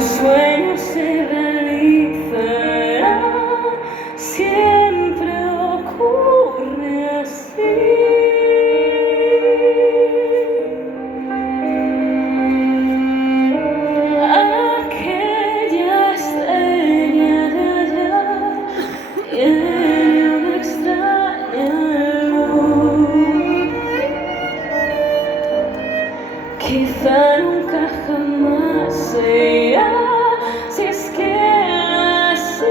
sueño se realizará, siempre ocurre así. Aquella estrella de allá tiene una extraña luz, quizá nunca jamás sea, si es que así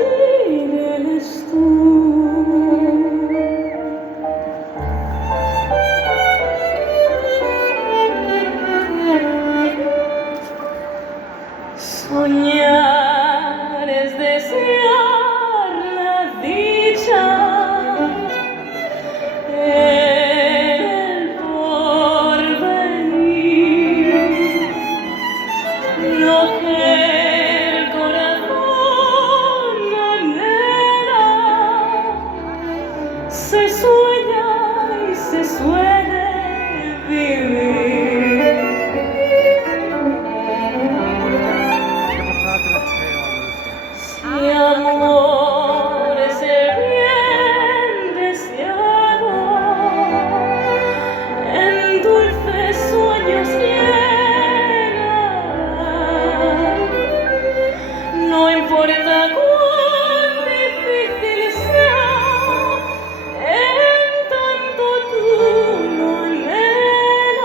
eres tú. Soñar es desear la dicha en el porvenir, lo que el corazón anhela, se sueña y se suele vivir. Si amor es el bien deseado, en dulces sueños llenará. No importa cuán difícil sea, en tanto tú lo anhelas,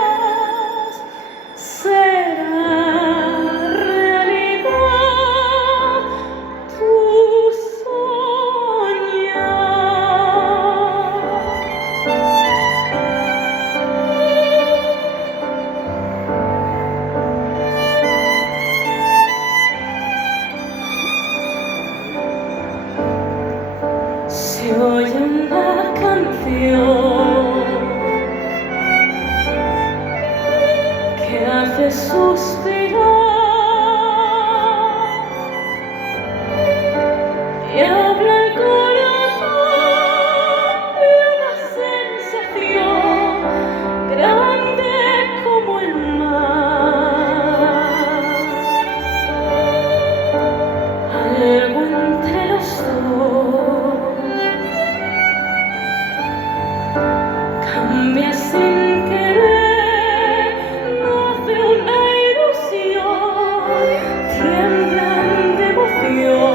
será realidad tu soñar. Se oye una canción que hace suspirar y habla el corazón de una sensación grande como el mar. Algo entre los dos cambia sin querer, nace una ilusión, tiemblan de emoción.